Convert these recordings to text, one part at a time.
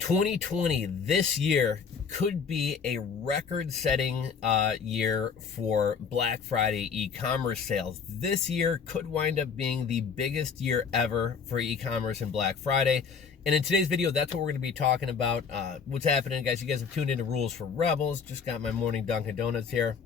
2020, this year, could be a record-setting year for Black Friday e-commerce sales. This year could wind up being the biggest year ever for e-commerce and Black Friday. And in today's video, that's what we're going to be talking about. What's happening, guys? You guys have tuned into Rules for Rebels. Just got my morning Dunkin' Donuts here,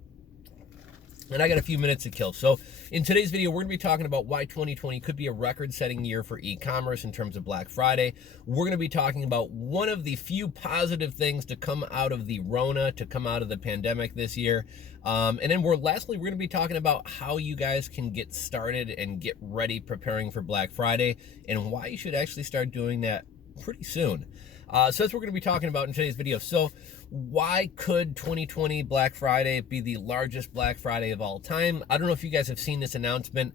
and I got a few minutes to kill. So in today's video, we're gonna be talking about why 2020 could be a record-setting year for e-commerce in terms of Black Friday. We're gonna be talking about one of the few positive things to come out of the Rona, to come out of the pandemic this year. And then lastly, we're gonna be talking about how you guys can get started and get ready preparing for Black Friday, and why you should actually start doing that pretty soon. So that's what we're going to be talking about in today's video. So why could 2020 Black Friday be the largest Black Friday of all time? I don't know if you guys have seen this announcement.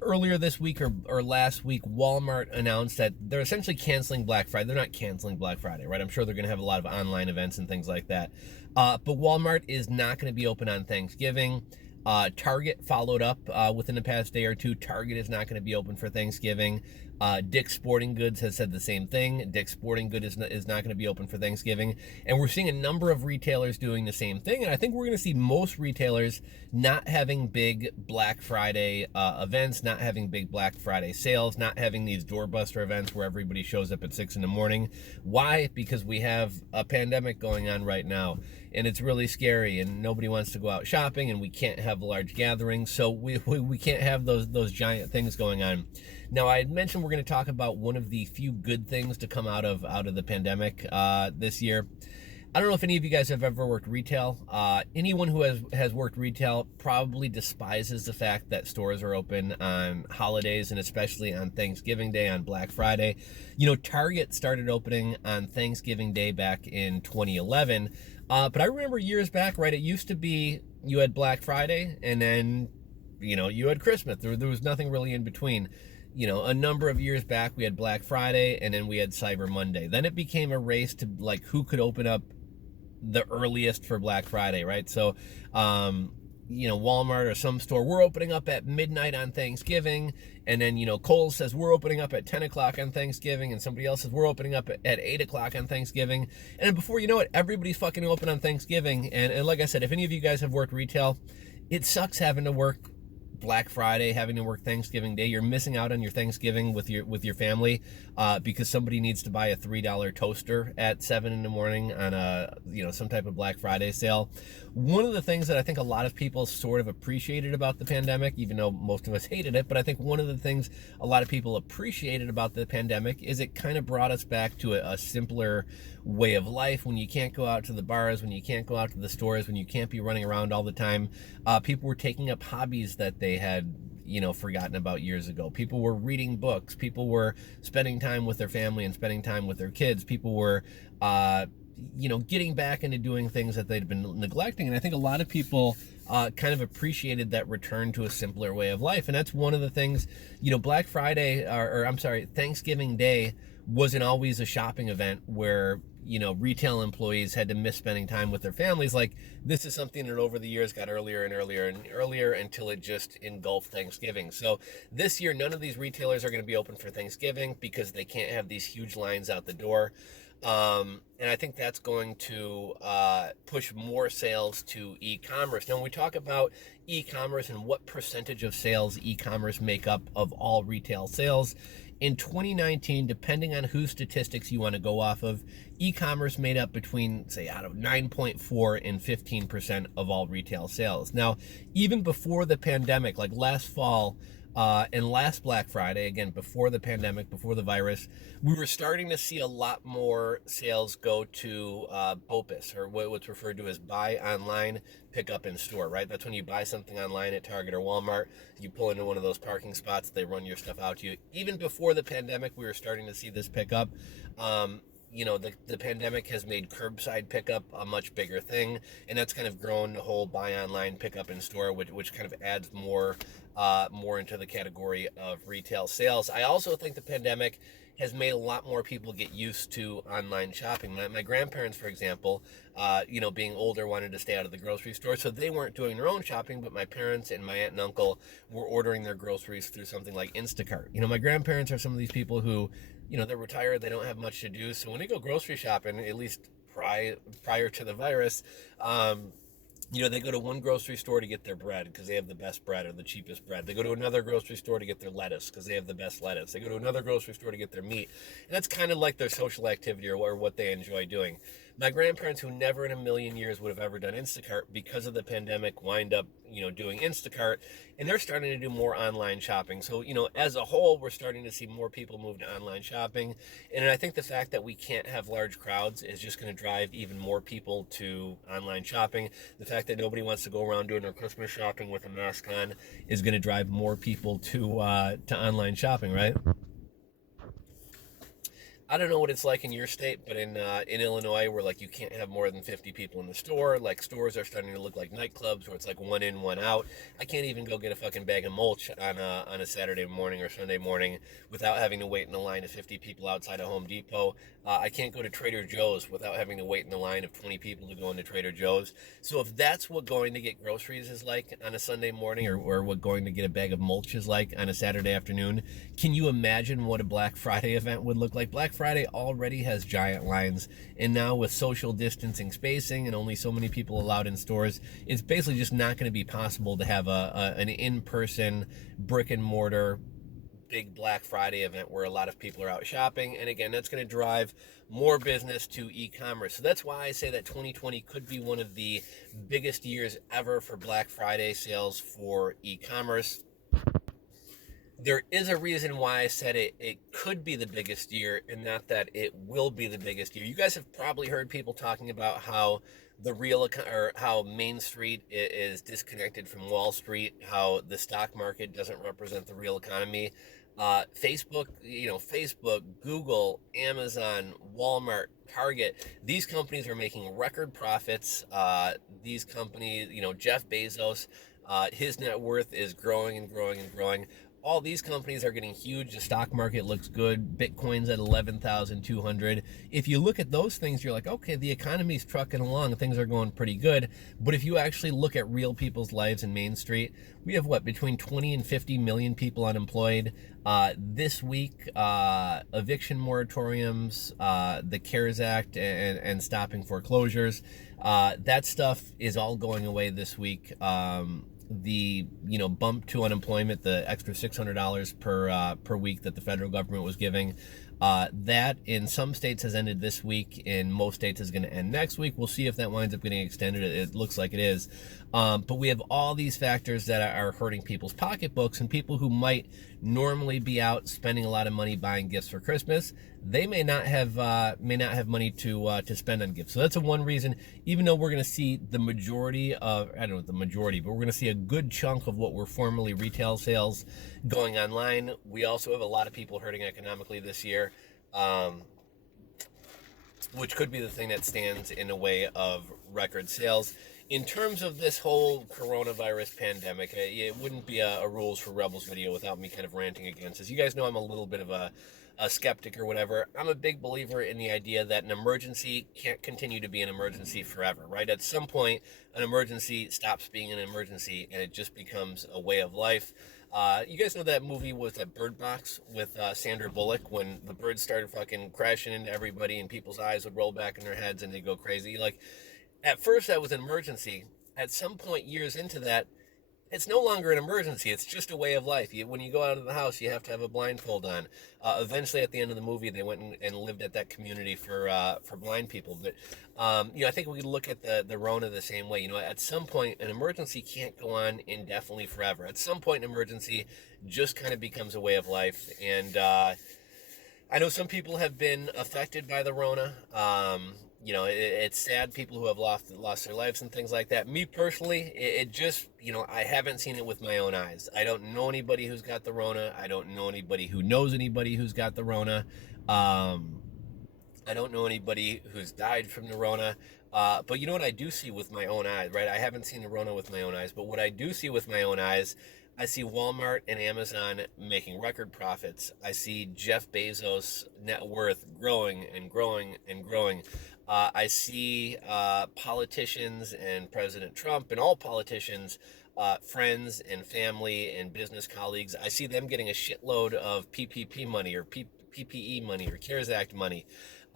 Earlier this week or last week, Walmart announced that they're essentially canceling Black Friday. They're not canceling Black Friday, right? I'm sure they're going to have a lot of online events and things like that. But Walmart is not going to be open on Thanksgiving. Target followed up within the past day or two. Target is not going to be open for Thanksgiving. Dick's Sporting Goods has said the same thing. Dick's Sporting Goods is not going to be open for Thanksgiving. And we're seeing a number of retailers doing the same thing. And I think we're going to see most retailers not having big Black Friday events, not having big Black Friday sales, not having these doorbuster events where everybody shows up at 6 in the morning. Why? Because we have a pandemic going on right now, and it's really scary, and nobody wants to go out shopping, and we can't have large gatherings, so we can't have those giant things going on. Now, I had mentioned we're going to talk about one of the few good things to come out of the pandemic this year. I don't know if any of you guys have ever worked retail. Anyone who has worked retail probably despises the fact that stores are open on holidays, and especially on Thanksgiving Day, on Black Friday. You know, Target started opening on Thanksgiving Day back in 2011. But I remember years back, right, it used to be you had Black Friday, and then, you know, you had Christmas. There was nothing really in between. You know, a number of years back, we had Black Friday, and then we had Cyber Monday. Then it became a race to, like, who could open up the earliest for Black Friday, right? So, you know, Walmart or some store, we're opening up at midnight on Thanksgiving, and then, you know, Kohl's says we're opening up at 10 o'clock on Thanksgiving, and somebody else says we're opening up at 8 o'clock on Thanksgiving, and then before you know it, everybody's fucking open on Thanksgiving. And like I said, if any of you guys have worked retail, it sucks having to work Black Friday, having to work Thanksgiving Day. You're missing out on your Thanksgiving with your family because somebody needs to buy a $3 toaster at 7 in the morning on a, you know, some type of Black Friday sale. One of the things that I think a lot of people sort of appreciated about the pandemic, even though most of us hated it, but I think one of the things a lot of people appreciated about the pandemic is it kind of brought us back to a simpler way of life. When you can't go out to the bars, when you can't go out to the stores, when you can't be running around all the time, people were taking up hobbies that they had, you know, forgotten about years ago. People were reading books. People were spending time with their family and spending time with their kids. People were, you know, getting back into doing things that they'd been neglecting. And I think a lot of people kind of appreciated that return to a simpler way of life. And that's one of the things, you know, Black Friday, or I'm sorry, Thanksgiving Day wasn't always a shopping event where, you know, retail employees had to miss spending time with their families. Like, this is something that over the years got earlier and earlier and earlier until it just engulfed Thanksgiving. So this year, none of these retailers are going to be open for Thanksgiving because they can't have these huge lines out the door. And I think that's going to push more sales to e-commerce. Now, when we talk about e-commerce and what percentage of sales e-commerce make up of all retail sales, in 2019, depending on whose statistics you want to go off of, e-commerce made up between, say, out of 9.4 and 15% of all retail sales. Now, even before the pandemic, like last fall and last Black Friday, again, before the pandemic, before the virus, we were starting to see a lot more sales go to BOPIS, or what's referred to as buy online, pick up in store, right? That's when you buy something online at Target or Walmart, you pull into one of those parking spots, they run your stuff out to you. Even before the pandemic, we were starting to see this pick up. You know, the pandemic has made curbside pickup a much bigger thing, and that's kind of grown the whole buy online, pick up in store, which kind of adds more into the category of retail sales. I also think the pandemic has made a lot more people get used to online shopping. My grandparents, for example, you know, being older, wanted to stay out of the grocery store, so they weren't doing their own shopping, but my parents and my aunt and uncle were ordering their groceries through something like Instacart. You know, my grandparents are some of these people who they're retired, they don't have much to do. So when they go grocery shopping, at least prior to the virus, they go to one grocery store to get their bread because they have the best bread or the cheapest bread. They go to another grocery store to get their lettuce because they have the best lettuce. They go to another grocery store to get their meat. And that's kind of like their social activity or what they enjoy doing. My grandparents, who never in a million years would have ever done Instacart because of the pandemic, wind up, doing Instacart, and they're starting to do more online shopping. So, as a whole, we're starting to see more people move to online shopping. And I think the fact that we can't have large crowds is just going to drive even more people to online shopping. The fact that nobody wants to go around doing their Christmas shopping with a mask on is going to drive more people to online shopping, right? I don't know what it's like in your state, but in Illinois, where like you can't have more than 50 people in the store, like stores are starting to look like nightclubs where it's like one in, one out. I can't even go get a fucking bag of mulch on a Saturday morning or Sunday morning without having to wait in a line of 50 people outside of Home Depot. I can't go to Trader Joe's without having to wait in a line of 20 people to go into Trader Joe's. So if that's what going to get groceries is like on a Sunday morning, or what going to get a bag of mulch is like on a Saturday afternoon, can you imagine what a Black Friday event would look like? Black Friday already has giant lines, and now with social distancing, spacing, and only so many people allowed in stores, it's basically just not going to be possible to have an in-person brick and mortar big Black Friday event where a lot of people are out shopping. And again, that's going to drive more business to e-commerce. So that's why I say that 2020 could be one of the biggest years ever for Black Friday sales for e-commerce. There is a reason why I said it could be the biggest year, and not that it will be the biggest year. You guys have probably heard people talking about how or how Main Street is disconnected from Wall Street, how the stock market doesn't represent the real economy. Facebook, Google, Amazon, Walmart, Target, these companies are making record profits. These companies, Jeff Bezos, his net worth is growing and growing and growing. All these companies are getting huge. The stock market looks good. Bitcoin's at 11,200. If you look at those things, you're like, okay, the economy's trucking along. Things are going pretty good. But if you actually look at real people's lives in Main Street, we have between 20 and 50 million people unemployed. This week, eviction moratoriums, the CARES Act, and stopping foreclosures. That stuff is all going away this week. The bump to unemployment, the extra $600 per week that the federal government was giving, that in some states has ended this week. In most states is going to end next week. We'll see if that winds up getting extended. It looks like it is. But we have all these factors that are hurting people's pocketbooks, and people who might normally be out spending a lot of money buying gifts for Christmas, they may not have money to spend on gifts. So that's one reason. Even though we're going to see the majority of, I don't know the majority, but we're going to see a good chunk of what were formerly retail sales going online, we also have a lot of people hurting economically this year, which could be the thing that stands in the way of record sales. In terms of this whole coronavirus pandemic, it wouldn't be a Rules for Rebels video without me kind of ranting against this. You guys know I'm a little bit of a skeptic or whatever. I'm a big believer in the idea that an emergency can't continue to be an emergency forever, right? At some point, an emergency stops being an emergency and it just becomes a way of life. You guys know that movie was that Bird Box with Sandra Bullock, when the birds started fucking crashing into everybody and people's eyes would roll back in their heads and they'd go crazy? Like, at first that was an emergency. At some point years into that, it's no longer an emergency. It's just a way of life. When you go out of the house, you have to have a blindfold on. Eventually, at the end of the movie, they went and lived at that community for blind people. But I think we look at the Rona the same way. At some point, an emergency can't go on indefinitely forever. At some point, an emergency just kind of becomes a way of life. And I know some people have been affected by the Rona. It's sad, people who have lost their lives and things like that. Me personally, it just, I haven't seen it with my own eyes. I don't know anybody who's got the Rona. I don't know anybody who knows anybody who's got the Rona. I don't know anybody who's died from the Rona. But you know what I do see with my own eyes, right? I haven't seen the Rona with my own eyes, but what I do see with my own eyes, I see Walmart and Amazon making record profits. I see Jeff Bezos' net worth growing and growing and growing. I see politicians and President Trump and all politicians, friends and family and business colleagues, I see them getting a shitload of PPP money, or PPE money or CARES Act money.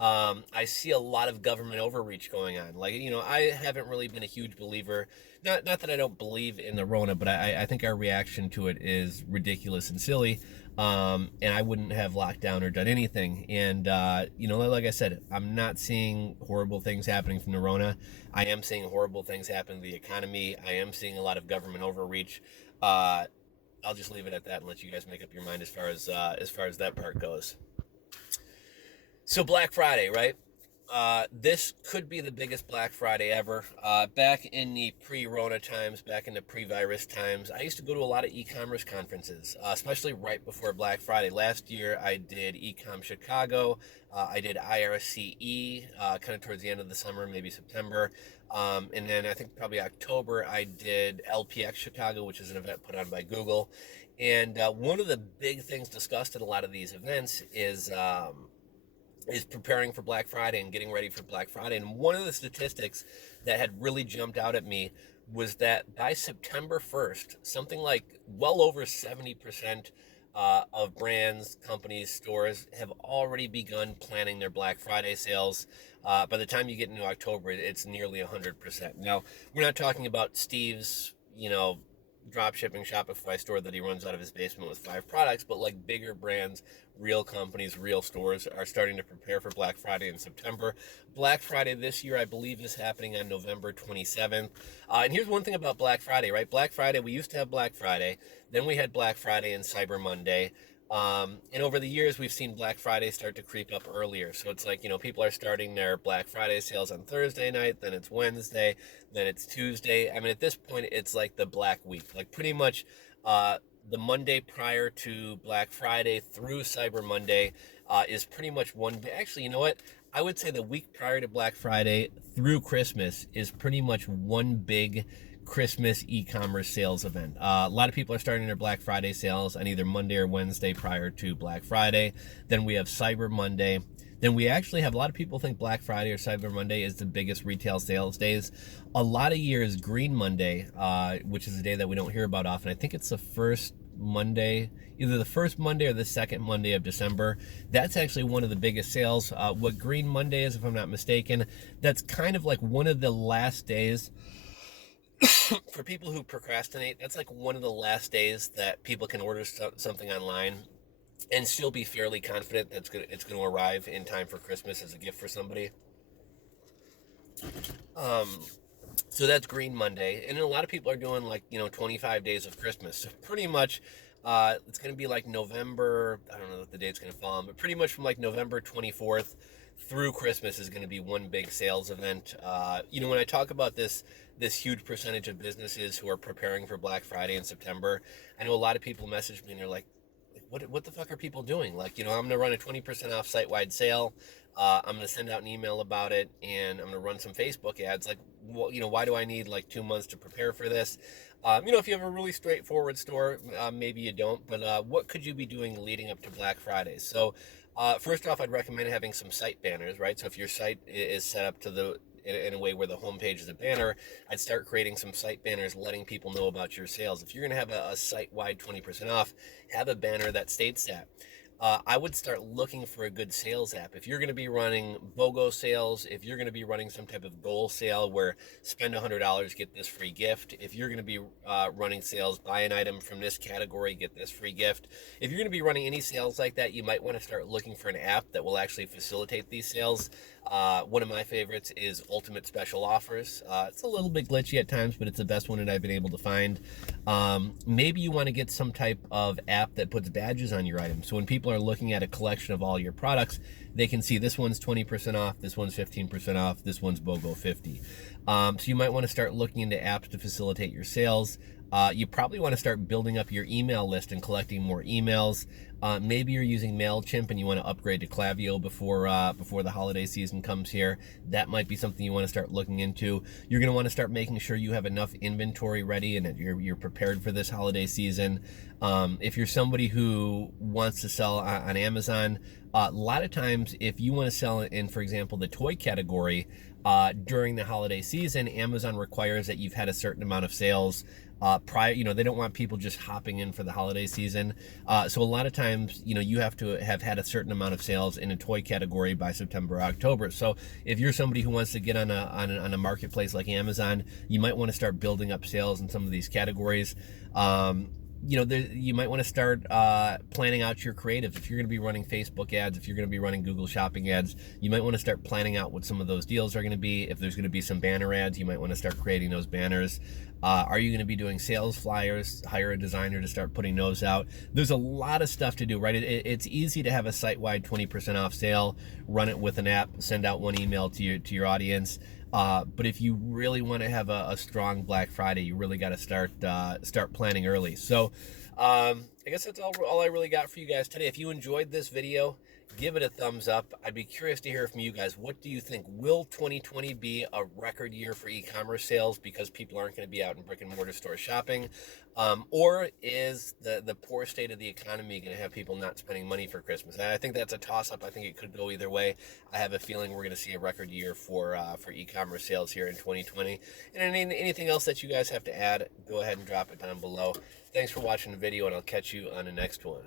I see a lot of government overreach going on. Like, I haven't really been a huge believer. Not that I don't believe in the Rona, but I think our reaction to it is ridiculous and silly. And I wouldn't have locked down or done anything. And, like I said, I'm not seeing horrible things happening from the Rona. I am seeing horrible things happen to the economy. I am seeing a lot of government overreach. I'll just leave it at that and let you guys make up your mind as far as that part goes. So Black Friday, right? This could be the biggest Black Friday ever. Back in the pre-Rona times, back in the pre-virus times, I used to go to a lot of e-commerce conferences, especially right before Black Friday. Last year, I did eCom Chicago. I did IRCE, kind of towards the end of the summer, maybe September. And then I think probably October, I did LPX Chicago, which is an event put on by Google. And one of the big things discussed at a lot of these events is preparing for Black Friday and getting ready for Black Friday. And one of the statistics that had really jumped out at me was that by September 1st, something like well over 70% of brands, companies, stores have already begun planning their Black Friday sales. By the time you get into October, it's nearly 100%. Now, we're not talking about Steve's, drop shipping Shopify store that he runs out of his basement with 5 products, but like bigger brands, real companies, real stores are starting to prepare for Black Friday in September. Black Friday this year, I believe, is happening on November 27th. And here's one thing about Black Friday, right? Black Friday, we used to have Black Friday, then we had Black Friday and Cyber Monday. And over the years, we've seen Black Friday start to creep up earlier. So it's like, people are starting their Black Friday sales on Thursday night, then it's Wednesday, then it's Tuesday. I mean, at this point, it's like the Black Week. Like pretty much the Monday prior to Black Friday through Cyber Monday is pretty much one. Actually, you know what? I would say the week prior to Black Friday through Christmas is pretty much one big Christmas e-commerce sales event. A lot of people are starting their Black Friday sales on either Monday or Wednesday prior to Black Friday. Then we have Cyber Monday. Then we actually have a lot of people think Black Friday or Cyber Monday is the biggest retail sales days. A lot of years, Green Monday, which is a day that we don't hear about often. I think it's the first Monday, either the first Monday or the second Monday of December. That's actually one of the biggest sales. What Green Monday is, if I'm not mistaken, that's kind of like one of the last days for people who procrastinate. That's like one of the last days that people can order something online and still be fairly confident that it's going to arrive in time for Christmas as a gift for somebody. So that's Green Monday. And then a lot of people are doing 25 days of Christmas. So pretty much it's going to be like November, I don't know what the date's going to fall on, but pretty much from like November 24th through Christmas is going to be one big sales event. When I talk about this huge percentage of businesses who are preparing for Black Friday in September, I know a lot of people message me and they're like, what the fuck are people doing? I'm going to run a 20% off site-wide sale. I'm going to send out an email about it, and I'm going to run some Facebook ads. Why do I need 2 months to prepare for this? If you have a really straightforward store, maybe you don't, but what could you be doing leading up to Black Friday? So first off, I'd recommend having some site banners, right? So if your site is set up in a way where the homepage is a banner, I'd start creating some site banners letting people know about your sales. If you're going to have a site-wide 20% off, have a banner that states that. I would start looking for a good sales app. If you're going to be running BOGO sales, if you're going to be running some type of goal sale where spend $100, get this free gift, if you're going to be running sales, buy an item from this category, get this free gift. If you're going to be running any sales like that, you might want to start looking for an app that will actually facilitate these sales. One of my favorites is Ultimate Special Offers. It's a little bit glitchy at times, but it's the best one that I've been able to find. Maybe you want to get some type of app that puts badges on your items. So when people are looking at a collection of all your products, they can see this one's 20% off, this one's 15% off, this one's BOGO 50. So you might want to start looking into apps to facilitate your sales. You probably want to start building up your email list and collecting more emails. Maybe you're using MailChimp and you want to upgrade to Klaviyo before the holiday season comes here. That might be something you want to start looking into. You're going to want to start making sure you have enough inventory ready and that you're prepared for this holiday season. If you're somebody who wants to sell on Amazon, a lot of times if you want to sell in, for example, the toy category during the holiday season, Amazon requires that you've had a certain amount of sales prior. They don't want people just hopping in for the holiday season. So a lot of times times, you know, you have to have had a certain amount of sales in a toy category by September or October. So if you're somebody who wants to get on a marketplace like Amazon, you might want to start building up sales in some of these categories. You know, you might want to start planning out your creative. If you're going to be running Facebook ads, if you're going to be running Google Shopping ads, you might want to start planning out what some of those deals are going to be. If there's going to be some banner ads, you might want to start creating those banners. Are you going to be doing sales flyers? Hire a designer to start putting those out. There's a lot of stuff to do, right? It's easy to have a site-wide 20% off sale, run it with an app, send out one email to your audience. But if you really want to have a strong Black Friday, you really got to start planning early. So I guess that's all I really got for you guys today. If you enjoyed this video, give it a thumbs up. I'd be curious to hear from you guys. What do you think? Will 2020 be a record year for e-commerce sales because people aren't going to be out in brick and mortar store shopping? Or is the poor state of the economy going to have people not spending money for Christmas? And I think that's a toss-up. I think it could go either way. I have a feeling we're going to see a record year for e-commerce sales here in 2020. And anything else that you guys have to add, go ahead and drop it down below. Thanks for watching the video, and I'll catch you on the next one.